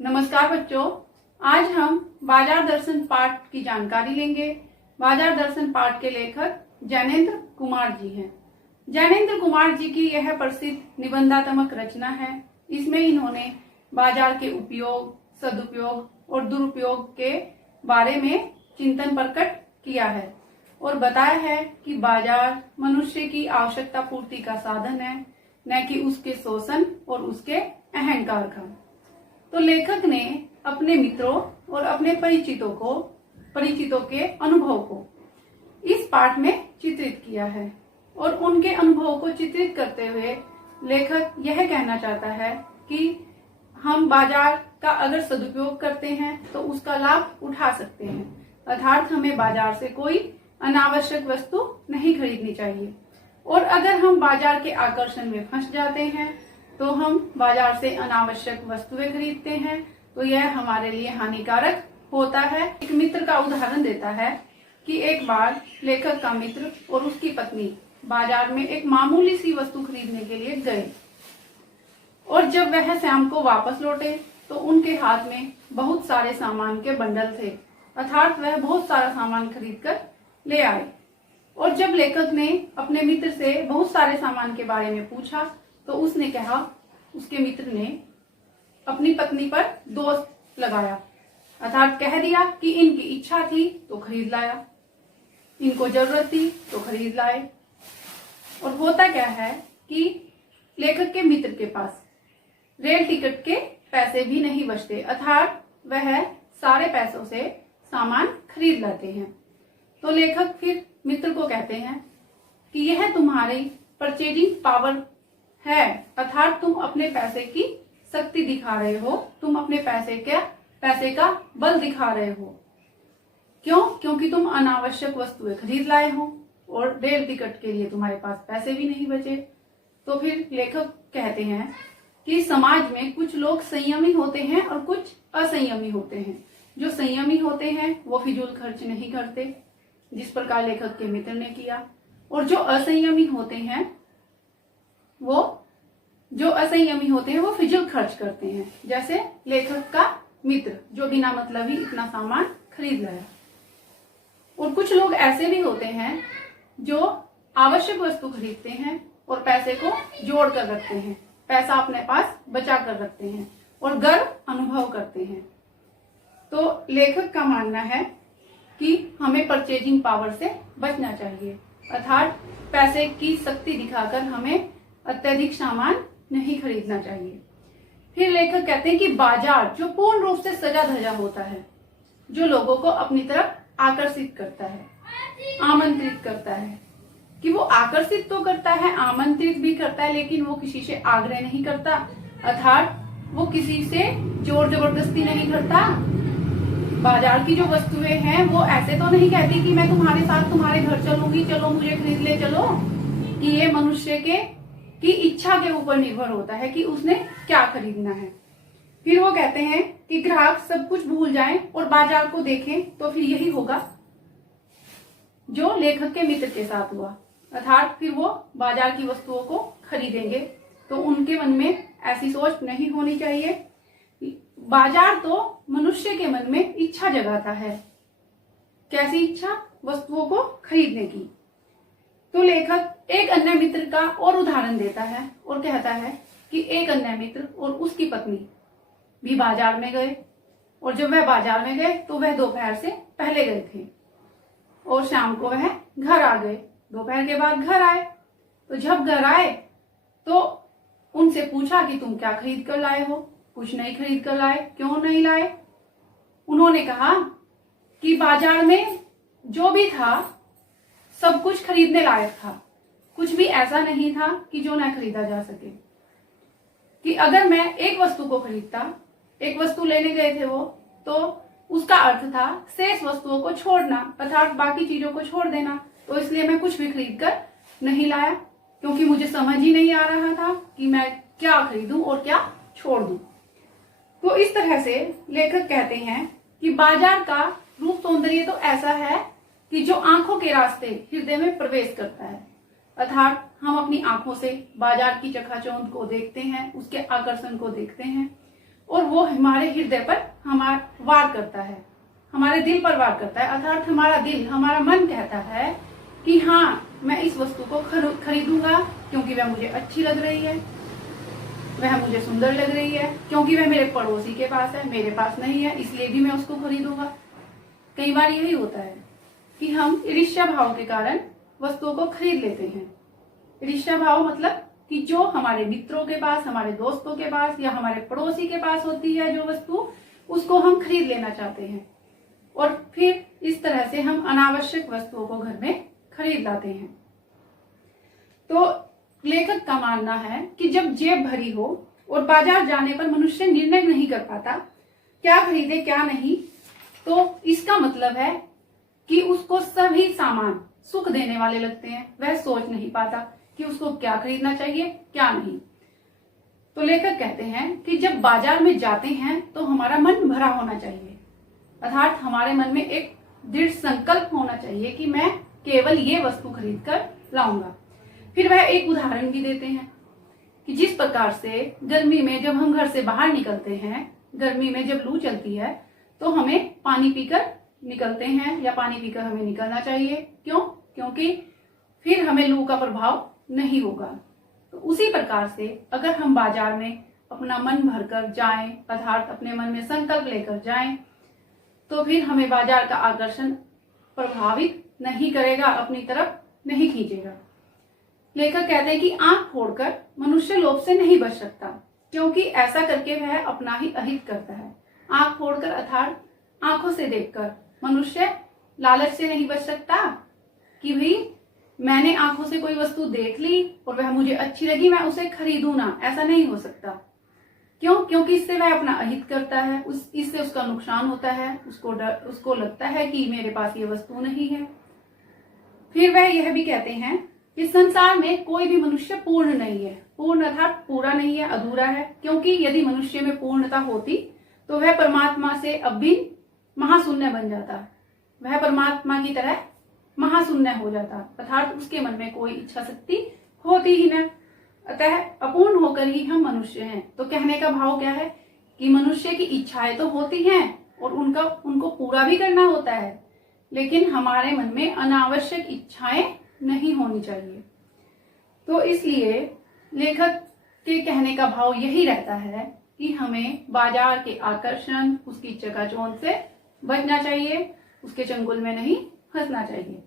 नमस्कार बच्चों, आज हम बाजार दर्शन पाठ की जानकारी लेंगे। बाजार दर्शन पाठ के लेखक जैनेन्द्र कुमार जी हैं। जैनेन्द्र कुमार जी की यह प्रसिद्ध निबंधात्मक रचना है। इसमें इन्होंने बाजार के उपयोग, सदुपयोग और दुरुपयोग के बारे में चिंतन प्रकट किया है और बताया है कि बाजार मनुष्य की आवश्यकता पूर्ति का साधन है, न कि उसके शोषण और उसके अहंकार का। तो लेखक ने अपने मित्रों और अपने परिचितों के अनुभव को इस पाठ में चित्रित किया है और उनके अनुभव को चित्रित करते हुए लेखक यह कहना चाहता है कि हम बाजार का अगर सदुपयोग करते हैं तो उसका लाभ उठा सकते हैं, अर्थात हमें बाजार से कोई अनावश्यक वस्तु नहीं खरीदनी चाहिए। और अगर हम बाजार के आकर्षण में फंस जाते हैं तो हम बाजार से अनावश्यक वस्तुएं खरीदते हैं, तो यह हमारे लिए हानिकारक होता है। एक मित्र का उदाहरण देता है कि एक बार लेखक का मित्र और उसकी पत्नी बाजार में एक मामूली सी वस्तु खरीदने के लिए गए और जब वह शाम को वापस लौटे तो उनके हाथ में बहुत सारे सामान के बंडल थे, अर्थात वह बहुत सारा सामान खरीद कर ले आए। और जब लेखक ने अपने मित्र से बहुत सारे सामान के बारे में पूछा तो उसने कहा, उसके मित्र ने अपनी पत्नी पर दोष लगाया, अर्थात कह दिया कि इनकी इच्छा थी तो खरीद लाया, इनको जरूरत थी तो खरीद लाए। और होता क्या है कि लेखक के मित्र के पास रेल टिकट के पैसे भी नहीं बचते, अर्थात वह सारे पैसों से सामान खरीद लाते हैं। तो लेखक फिर मित्र को कहते हैं कि यह तुम्हारी परचेजिंग पावर है, अर्थात तुम अपने पैसे की शक्ति दिखा रहे हो, तुम अपने पैसे का बल दिखा रहे हो। क्यों? क्योंकि तुम अनावश्यक वस्तुएं खरीद लाए हो और रेल टिकट के लिए तुम्हारे पास पैसे भी नहीं बचे। तो फिर लेखक कहते हैं कि समाज में कुछ लोग संयमी होते हैं और कुछ असंयमी होते हैं। जो संयमी होते हैं वो फिजूल खर्च नहीं करते, जिस प्रकार लेखक के मित्र ने किया, और जो असंयमी होते हैं वो फिजूल खर्च करते हैं, जैसे लेखक का मित्र जो बिना मतलब ही इतना सामान खरीद लाया। और कुछ लोग ऐसे भी होते हैं जो आवश्यक वस्तु खरीदते हैं और पैसे को जोड़ कर रखते हैं, पैसा अपने पास बचा कर रखते हैं और गर्व अनुभव करते हैं। तो लेखक का मानना है कि हमें परचेजिंग पावर से बचना चाहिए, अर्थात पैसे की शक्ति दिखाकर हमें अत्यधिक सामान नहीं खरीदना चाहिए। फिर लेखक कहते हैं कि बाजार जो पूर्ण रूप से सजा धजा होता है, जो लोगों को अपनी तरफ आकर्षित करता है, आमंत्रित करता है, कि वो आकर्षित तो करता है, आमंत्रित भी करता है, लेकिन वो किसी से आग्रह नहीं करता, अर्थात वो किसी से जोर जबरदस्ती नहीं करता। बाजार की जो वस्तुएं हैं वो ऐसे तो नहीं कहती कि मैं तुम्हारे साथ तुम्हारे घर चलूंगी, चलो मुझे खरीद ले चलो, कि ये मनुष्य की इच्छा के ऊपर निर्भर होता है कि उसने क्या खरीदना है। फिर वो कहते हैं कि ग्राहक सब कुछ भूल जाएं और बाजार को देखें, तो फिर यही होगा जो लेखक के मित्र के साथ हुआ, अर्थात फिर वो बाजार की वस्तुओं को खरीदेंगे। तो उनके मन में ऐसी सोच नहीं होनी चाहिए। बाजार तो मनुष्य के मन में इच्छा जगाता है। कैसी इच्छा? वस्तुओं को खरीदने की। तो लेखक एक अन्य मित्र का और उदाहरण देता है और कहता है कि एक अन्य मित्र और उसकी पत्नी भी बाजार में गए, और जब वह बाजार में गए तो वह दोपहर से पहले गए थे और शाम को वह घर आ गए। दोपहर के बाद घर आए, तो जब घर आए तो उनसे पूछा कि तुम क्या खरीद कर लाए हो? कुछ नहीं खरीद कर लाए। क्यों नहीं लाए? उन्होंने कहा कि बाजार में जो भी था सब कुछ खरीदने लायक था, कुछ भी ऐसा नहीं था कि जो न खरीदा जा सके। कि अगर मैं एक वस्तु को खरीदता, एक वस्तु लेने गए थे वो, तो उसका अर्थ था शेष वस्तुओं को छोड़ना, अर्थात बाकी चीजों को छोड़ देना। तो इसलिए मैं कुछ भी खरीद कर नहीं लाया, क्योंकि मुझे समझ ही नहीं आ रहा था कि मैं क्या खरीदूं और क्या छोड़ दूं। तो इस तरह से लेखक कहते हैं कि बाजार का रूप सौंदर्य तो ऐसा है कि जो आंखों के रास्ते हृदय में प्रवेश करता है, अर्थात हम अपनी आंखों से बाजार की चकाचौंध को देखते हैं, उसके आकर्षण को देखते हैं और वो हमारे हृदय पर हमारा वार करता है, हमारे दिल पर वार करता है। अर्थात हमारा दिल, हमारा मन कहता है कि हाँ, मैं इस वस्तु को खरीदूंगा क्योंकि वह मुझे अच्छी लग रही है, वह मुझे सुंदर लग रही है, क्योंकि वह मेरे पड़ोसी के पास है, मेरे पास नहीं है, इसलिए भी मैं उसको खरीदूंगा। कई बार यही होता है कि हम ईर्ष्या भाव के कारण वस्तुओं को खरीद लेते हैं। ईर्ष्या भाव मतलब कि जो हमारे मित्रों के पास, हमारे दोस्तों के पास या हमारे पड़ोसी के पास होती है जो वस्तु, उसको हम खरीद लेना चाहते हैं और फिर इस तरह से हम अनावश्यक वस्तुओं को घर में खरीद लाते हैं। तो लेखक का मानना है कि जब जेब भरी हो और बाजार जाने पर मनुष्य निर्णय नहीं कर पाता क्या खरीदे क्या नहीं, तो इसका मतलब है कि उसको सभी सामान सुख देने वाले लगते हैं। वह सोच नहीं पाता कि उसको क्या खरीदना चाहिए क्या नहीं। तो लेखक कहते हैं कि जब बाजार में जाते हैं तो हमारा मन भरा होना चाहिए, अर्थात हमारे मन में एक दृढ़ संकल्प होना चाहिए कि मैं केवल ये वस्तु खरीद कर लाऊंगा। फिर वह एक उदाहरण भी देते हैं कि जिस प्रकार से गर्मी में जब हम घर से बाहर निकलते हैं, गर्मी में जब लू चलती है तो हमें पानी पीकर निकलते हैं या पानी पीकर हमें निकलना चाहिए। क्यों? क्योंकि फिर हमें लू का प्रभाव नहीं होगा। तो उसी प्रकार से अगर हम बाजार में अपना मन भरकर जाएं, अर्थात अपने मन में संकल्प लेकर जाएं, तो फिर हमें बाजार का आकर्षण प्रभावित नहीं करेगा, अपनी तरफ नहीं खींचेगा। लेखक कहते हैं कि आंख फोड़कर मनुष्य लोभ से नहीं बच सकता, क्योंकि ऐसा करके वह अपना ही अहित करता है। आंख फोड़कर अर्थात आंखों से देखकर मनुष्य लालच से नहीं बच सकता कि भाई मैंने आंखों से कोई वस्तु देख ली और वह मुझे अच्छी लगी, मैं उसे खरीदूं ना, ऐसा नहीं हो सकता। क्यों? क्योंकि इससे वह अपना अहित करता है, इससे उसका नुकसान होता है, उसको लगता है कि मेरे पास ये वस्तु नहीं है। फिर वह यह भी कहते हैं कि संसार में कोई भी मनुष्य पूर्ण नहीं है। पूर्ण अर्थात पूरा नहीं है, अधूरा है, क्योंकि यदि मनुष्य में पूर्णता होती तो वह परमात्मा से अभिन्न महाशून्य बन जाता, वह परमात्मा की तरह महाशून्य हो जाता, अर्थात उसके मन में कोई इच्छा शक्ति होती ही न। अतः अपूर्ण होकर ही हम मनुष्य हैं। तो कहने का भाव क्या है कि मनुष्य की इच्छाएं तो होती हैं और उनको पूरा भी करना होता है, लेकिन हमारे मन में अनावश्यक इच्छाएं नहीं होनी चाहिए। तो इसलिए लेखक के कहने का भाव यही रहता है कि हमें बाजार के आकर्षण, उसकी चकाचौंध से बचना चाहिए, उसके चंगुल में नहीं फंसना चाहिए।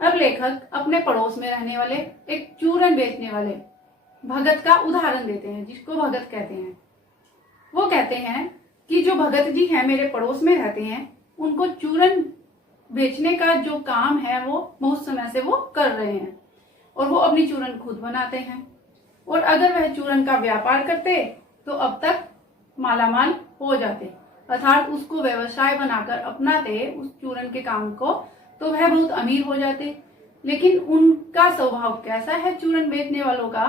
अब लेखक अपने पड़ोस में रहने वाले एक चूरन बेचने वाले भगत का उदाहरण देते हैं, जिसको भगत कहते हैं। वो कहते हैं कि जो भगत जी हैं मेरे पड़ोस में रहते हैं, उनको चूरन बेचने का जो काम है वो बहुत समय से वो कर रहे हैं और वो अपनी चूरन खुद बनाते हैं, और अगर वह चूरन का व्यापार करते तो अब तक मालामाल हो जाते, अर्थात उसको व्यवसाय बनाकर अपनाते उस चूरन के काम को, तो वह बहुत अमीर हो जाते। लेकिन उनका स्वभाव कैसा है चूरन बेचने वालों का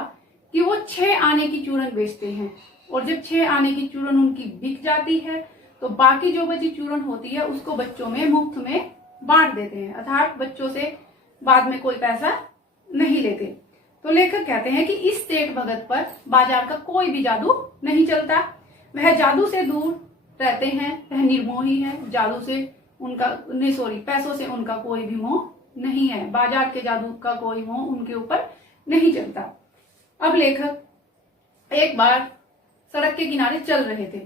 कि वो 6 आने की चूरन बेचते हैं, और जब 6 आने की चूरन उनकी बिक जाती है तो बाकी जो बची चूरन होती है उसको बच्चों में मुफ्त में बांट देते हैं, अर्थात बच्चों से बाद में कोई पैसा नहीं लेते। तो लेखक कहते हैं कि इस सेठ भगत पर बाजार का कोई भी जादू नहीं चलता, वह जादू से दूर रहते हैं, वह निर्मोही है, जादू से पैसों से उनका कोई भी मोह नहीं है, बाजार के जादू का कोई मोह उनके ऊपर नहीं चलता। अब लेखक एक बार सड़क के किनारे चल रहे थे,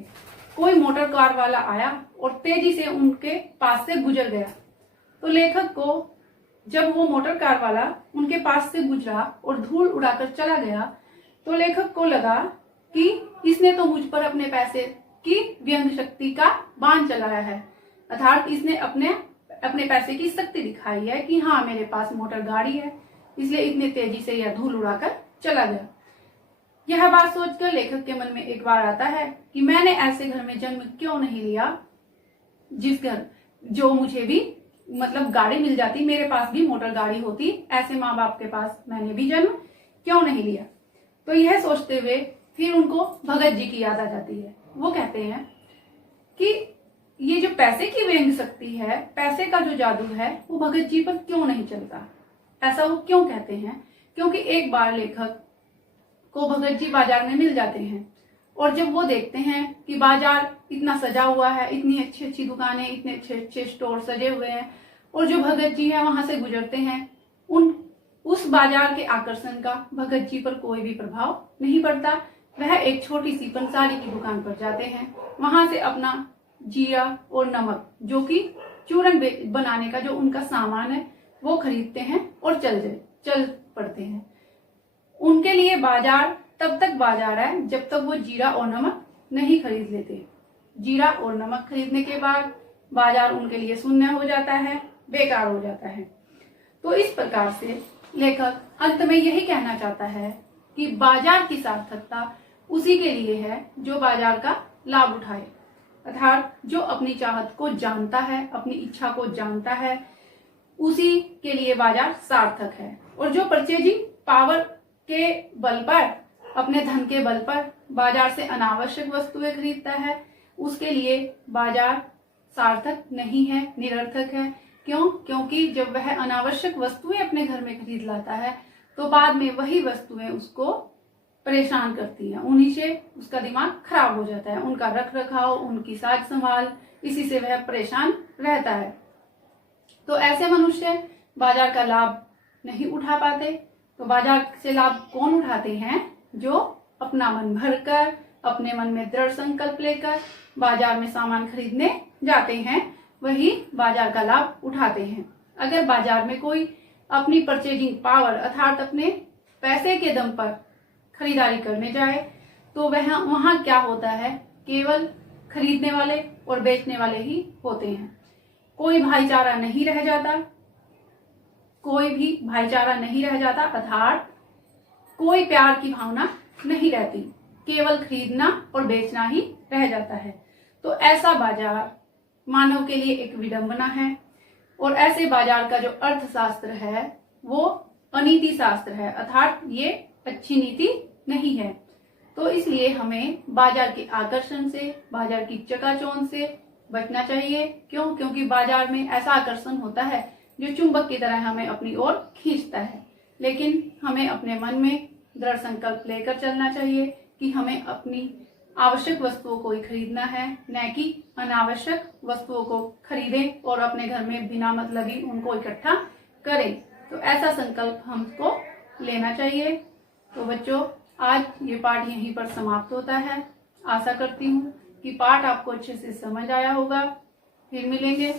कोई मोटर कार वाला आया और तेजी से उनके पास से गुजर गया। तो लेखक को जब वो मोटर कार वाला उनके पास से गुजरा और धूल उड़ाकर चला गया, तो लेखक को लगा कि इसने तो मुझ पर अपने पैसे की व्यंग शक्ति का बाण चलाया है, अर्थात इसने अपने पैसे की शक्ति दिखाई है कि हाँ मेरे पास मोटर गाड़ी है, इसलिए इतने तेजी से यह धूल उड़ाकर चला गया। यह बात सोचकर लेखक के मन में एक बार आता है कि मैंने ऐसे घर में जन्म क्यों नहीं लिया जिस घर जो मुझे भी मतलब गाड़ी मिल जाती, मेरे पास भी मोटर गाड़ी होती, ऐसे माँ बाप के पास मैंने भी जन्म क्यों नहीं लिया। तो यह सोचते हुए फिर उनको भगत जी की याद आ जाती है। वो कहते हैं कि ये जो पैसे की व्यंग शक्ति है, पैसे का जो जादू है, वो भगत जी पर क्यों नहीं चलता। ऐसा वो क्यों कहते हैं? क्योंकि एक बार लेखक को भगत जी बाजार में मिल जाते हैं और जब वो देखते हैं कि बाजार इतना सजा हुआ है, इतनी अच्छी अच्छी दुकानें, इतने अच्छे अच्छे स्टोर सजे हुए हैं, और जो भगत जी है वहां से गुजरते हैं, उस बाजार के आकर्षण का भगत जी पर कोई भी प्रभाव नहीं पड़ता। वह एक छोटी सी पंसारी की दुकान पर जाते हैं, वहां से अपना जीरा और नमक, जो कि चूरन बनाने का जो उनका सामान है, वो खरीदते हैं और चल पड़ते हैं। उनके लिए बाजार तब तक बाजार है जब तक वो जीरा और नमक नहीं खरीद लेते। जीरा और नमक खरीदने के बाद बाजार उनके लिए शून्य हो जाता है, बेकार हो जाता है। तो इस प्रकार से लेखक अंत में यही कहना चाहता है कि बाजार की सार्थकता उसी के लिए है जो बाजार का लाभ उठाए, अर्थात जो अपनी चाहत को जानता है, अपनी इच्छा को जानता है, उसी के लिए बाजार सार्थक है। और जो परचेजिंग पावर के बल पर, अपने धन के बल पर बाजार से अनावश्यक वस्तुएं खरीदता है, उसके लिए बाजार सार्थक नहीं है, निरर्थक है। क्यों? क्योंकि जब वह अनावश्यक वस्तुएं अपने घर में खरीद लाता है तो बाद में वही वस्तुएं उसको परेशान करती हैं, उन्हीं से उसका दिमाग खराब हो जाता है, उनका रख रखाव, उनकी साज संभाल, इसी से वह परेशान रहता है। तो ऐसे मनुष्य बाजार का लाभ नहीं उठा पाते। तो बाजार से लाभ कौन उठाते हैं? जो अपना मन भरकर, अपने मन में दृढ़ संकल्प लेकर बाजार में सामान खरीदने जाते हैं, वही बाजार का लाभ उठाते हैं। अगर बाजार में कोई अपनी परचेजिंग पावर अर्थात अपने पैसे के दम पर खरीदारी करने जाए तो वहां क्या होता है? केवल खरीदने वाले और बेचने वाले ही होते हैं। कोई भाईचारा नहीं रह जाता, कोई भी भाईचारा नहीं रह जाता, अर्थात कोई प्यार की भावना नहीं रहती, केवल खरीदना और बेचना ही रह जाता है। तो ऐसा बाजार मानव के लिए एक विडंबना है, और ऐसे बाजार का जो अर्थशास्त्र है वो अनीति शास्त्र है, अर्थात ये अच्छी नीति नहीं है। तो इसलिए हमें बाजार के आकर्षण से, बाजार की चकाचौंध से बचना चाहिए। क्यों? क्योंकि बाजार में ऐसा आकर्षण होता है जो चुंबक की तरह हमें अपनी ओर खींचता है। लेकिन हमें अपने मन में दृढ़ संकल्प लेकर चलना चाहिए कि हमें अपनी आवश्यक वस्तुओं को ही खरीदना है, न कि अनावश्यक वस्तुओं को खरीदें और अपने घर में बिना मतलब ही उनको इकट्ठा करें। तो ऐसा संकल्प हमको लेना चाहिए। तो बच्चों, आज ये पाठ यहीं पर समाप्त होता है। आशा करती हूँ कि पाठ आपको अच्छे से समझ आया होगा। फिर मिलेंगे।